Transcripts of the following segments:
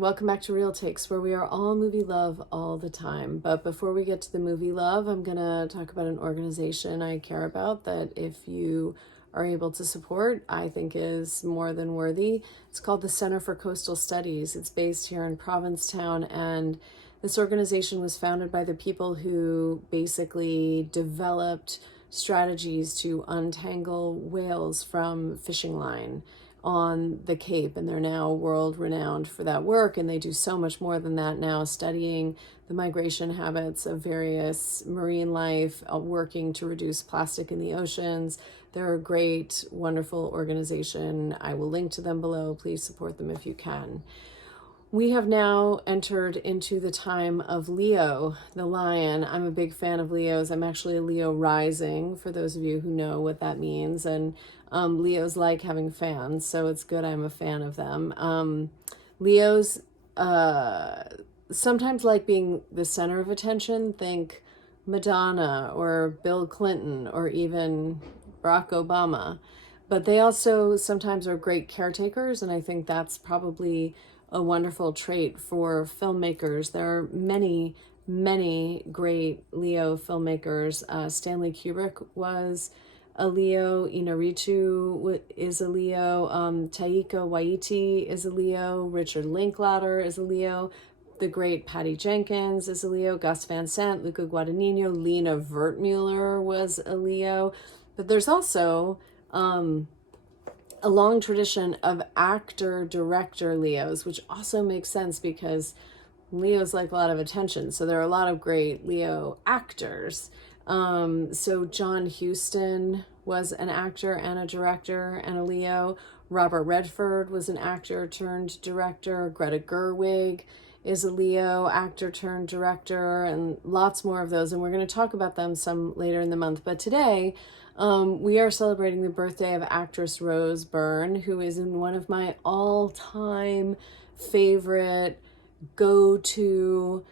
Welcome back to Real Takes, where we are all movie love all the time. But before we get to the movie love, I'm going to talk about an organization I care about that if you are able to support, I think is more than worthy. It's called the Center for Coastal Studies. It's based here in Provincetown, and this organization was founded by the people who basically developed strategies to untangle whales from fishing line on the Cape, and they're now world renowned for that work, and they do so much more than that now, studying the migration habits of various marine life, working to reduce plastic in the oceans. They're a great, wonderful organization. I will link to them below. Please support them if you can. We have now entered into the time of Leo, the lion. I'm a big fan of Leos. I'm actually a Leo rising, for those of you who know what that means. And Leos like having fans, so it's good I'm a fan of them. Leos sometimes like being the center of attention. Think Madonna or Bill Clinton or even Barack Obama. But they also sometimes are great caretakers, and I think that's probably a wonderful trait for filmmakers. There are many, many great Leo filmmakers. Stanley Kubrick was a Leo. Inarritu is a Leo. Taika Waititi is a Leo. Richard Linklater is a Leo. The great Patty Jenkins is a Leo. Gus Van Sant, Luca Guadagnino, Lena Wertmuller was a Leo. But there's also a long tradition of actor-director Leos, which also makes sense because Leos like a lot of attention. So there are a lot of great Leo actors. So John Huston was an actor and a director and a Leo. Robert Redford was an actor turned director. Greta Gerwig is a Leo, actor turned director, and lots more of those. And we're going to talk about them some later in the month. But today, we are celebrating the birthday of actress Rose Byrne, who is in one of my all-time favorite, go-to,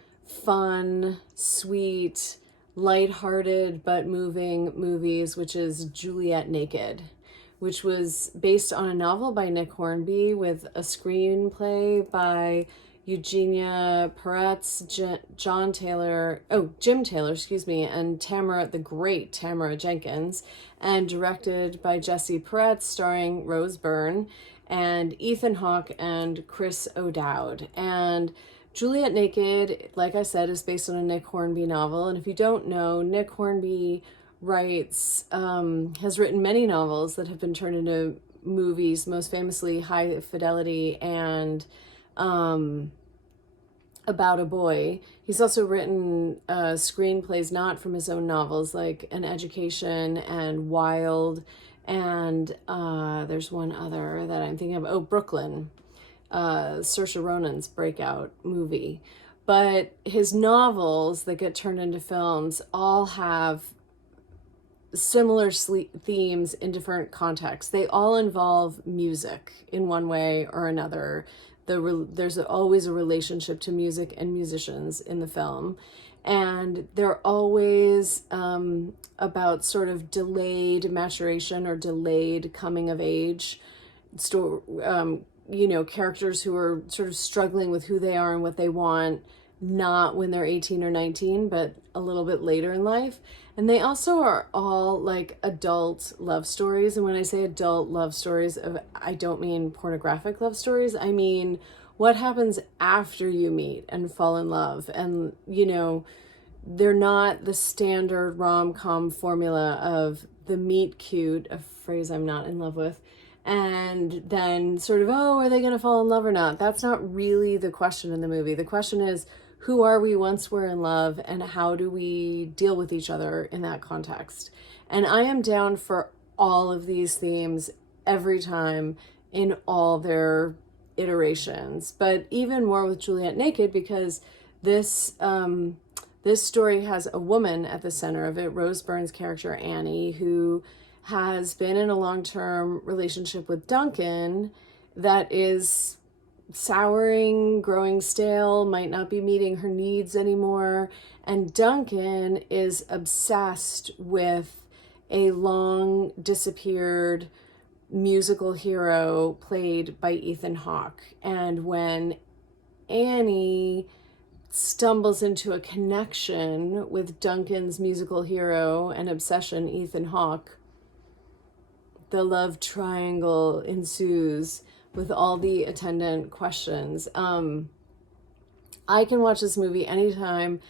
fun, sweet, lighthearted, but moving movies, which is Juliet Naked, which was based on a novel by Nick Hornby with a screenplay by Eugenia Peretz, Jim Taylor, and the great Tamara Jenkins, and directed by Jesse Peretz, starring Rose Byrne and Ethan Hawke and Chris O'Dowd. And Juliet Naked, like I said, is based on a Nick Hornby novel. And if you don't know, Nick Hornby has written many novels that have been turned into movies, most famously High Fidelity and About a Boy. He's also written screenplays not from his own novels, like An Education and Wild, and there's one other that I'm thinking of. Brooklyn, Saoirse Ronan's breakout movie. But his novels that get turned into films all have similar themes in different contexts. They all involve music in one way or another. There's always a relationship to music and musicians in the film, and they're always about sort of delayed maturation or delayed coming of age. Characters who are sort of struggling with who they are and what they want, not when they're 18 or 19, but a little bit later in life. And they also are all like adult love stories. And when I say adult love stories, I don't mean pornographic love stories. I mean, what happens after you meet and fall in love? And, they're not the standard rom-com formula of the meet cute, a phrase I'm not in love with, and then sort of, are they going to fall in love or not? That's not really the question in the movie. The question is, who are we once we're in love, and how do we deal with each other in that context? And I am down for all of these themes every time in all their iterations, but even more with Juliet Naked, because this story has a woman at the center of it, Rose Byrne's character Annie, who has been in a long-term relationship with Duncan that is souring, growing stale, might not be meeting her needs anymore. And Duncan is obsessed with a long disappeared musical hero played by Ethan Hawke. And when Annie stumbles into a connection with Duncan's musical hero and obsession, Ethan Hawke, the love triangle ensues with all the attendant questions. I can watch this movie anytime,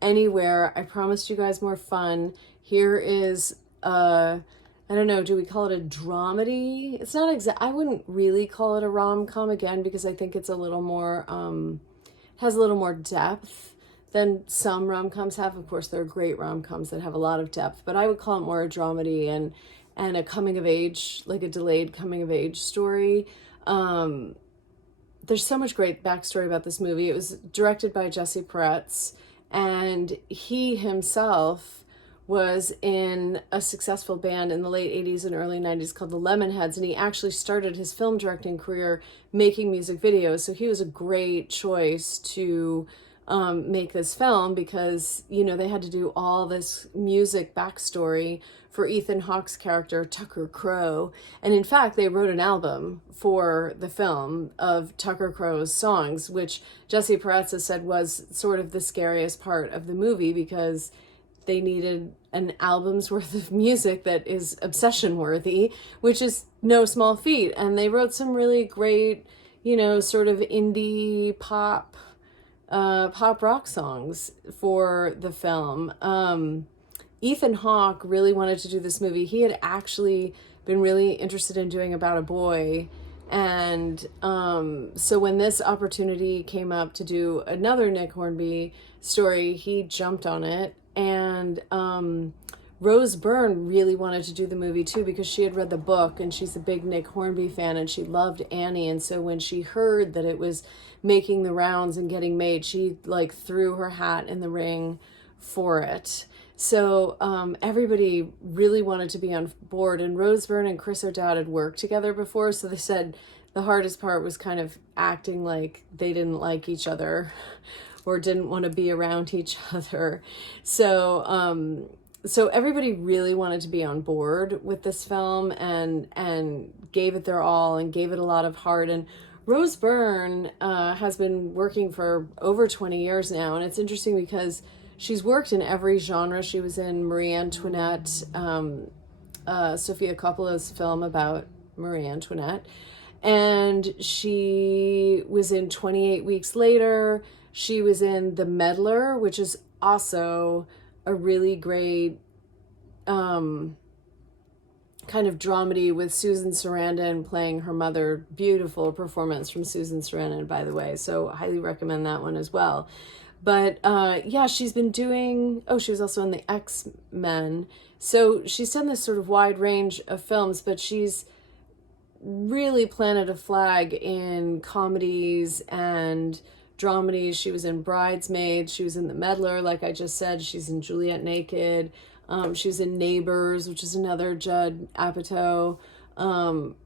anywhere. I promised you guys more fun. Here is I don't know, do we call it a dramedy? It's not exact. I wouldn't really call it a rom-com again, because I think it's a little more has a little more depth than some rom-coms have. Of course, there are great rom-coms that have a lot of depth, but I would call it more a dramedy and a coming of age, like a delayed coming of age story. There's so much great backstory about this movie. It was directed by Jesse Peretz, and he himself was in a successful band in the late 80s and early 90s called the Lemonheads, and he actually started his film directing career making music videos. So he was a great choice to make this film, because, you know, they had to do all this music backstory for Ethan Hawke's character, Tucker Crow. And in fact, they wrote an album for the film of Tucker Crow's songs, which Jesse Peretz has said was sort of the scariest part of the movie, because they needed an album's worth of music that is obsession worthy, which is no small feat. And they wrote some really great, you know, sort of indie pop rock songs for the film. Ethan Hawke really wanted to do this movie. He had actually been really interested in doing About a Boy. And so when this opportunity came up to do another Nick Hornby story, he jumped on it. And Rose Byrne really wanted to do the movie too, because she had read the book and she's a big Nick Hornby fan and she loved Annie. And so when she heard that it was making the rounds and getting made, she like threw her hat in the ring for it. So everybody really wanted to be on board, and Rose Byrne and Chris O'Dowd had worked together before. So they said the hardest part was kind of acting like they didn't like each other or didn't want to be around each other. So so everybody really wanted to be on board with this film and gave it their all and gave it a lot of heart. And Rose Byrne has been working for over 20 years now. And it's interesting because she's worked in every genre. She was in Marie Antoinette, Sofia Coppola's film about Marie Antoinette. And she was in 28 Weeks Later. She was in The Meddler, which is also a really great kind of dramedy with Susan Sarandon playing her mother. Beautiful performance from Susan Sarandon, by the way. So highly recommend that one as well. But yeah, she's been doing, she was also in the X-Men. So she's done this sort of wide range of films, but she's really planted a flag in comedies and dramedies. She was in Bridesmaids. She was in The Meddler, like I just said. She's in Juliet Naked. She's in Neighbors, which is another Judd Apatow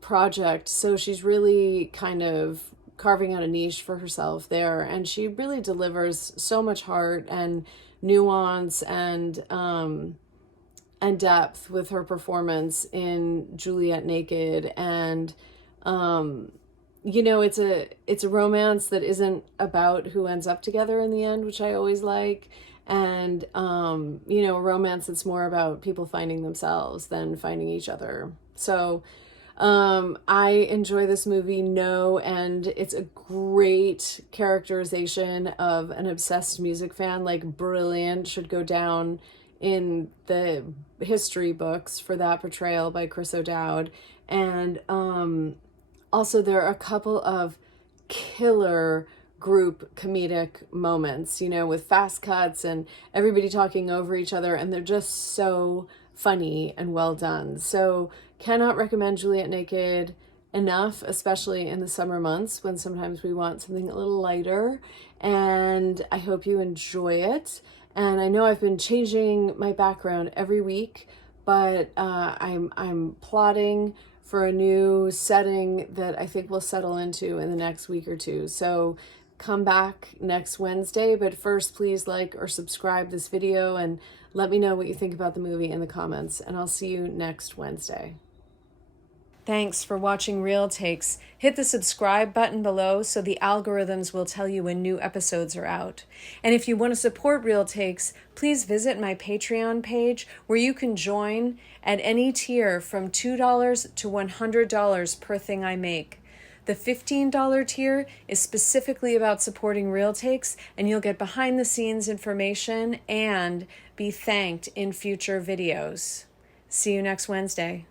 project. So she's really kind of carving out a niche for herself there, and she really delivers so much heart and nuance and depth with her performance in Juliet Naked. And you know, it's a romance that isn't about who ends up together in the end, which I always like. And you know, a romance that's more about people finding themselves than finding each other. So I enjoy this movie, and it's a great characterization of an obsessed music fan, like brilliant, should go down in the history books for that portrayal by Chris O'Dowd. And also there are a couple of killer group comedic moments, you know, with fast cuts and everybody talking over each other, and they're just so funny and well done. So cannot recommend Juliet Naked enough, especially in the summer months when sometimes we want something a little lighter. And I hope you enjoy it. And I know I've been changing my background every week, but I'm plotting for a new setting that I think we'll settle into in the next week or two. So come back next Wednesday, but first please like or subscribe this video and let me know what you think about the movie in the comments, and I'll see you next Wednesday. Thanks for watching Real Takes. Hit the subscribe button below so the algorithms will tell you when new episodes are out. And if you want to support Real Takes, please visit my Patreon page where you can join at any tier from $2 to $100 per thing I make. The $15 tier is specifically about supporting Real Takes, and you'll get behind-the-scenes information and be thanked in future videos. See you next Wednesday.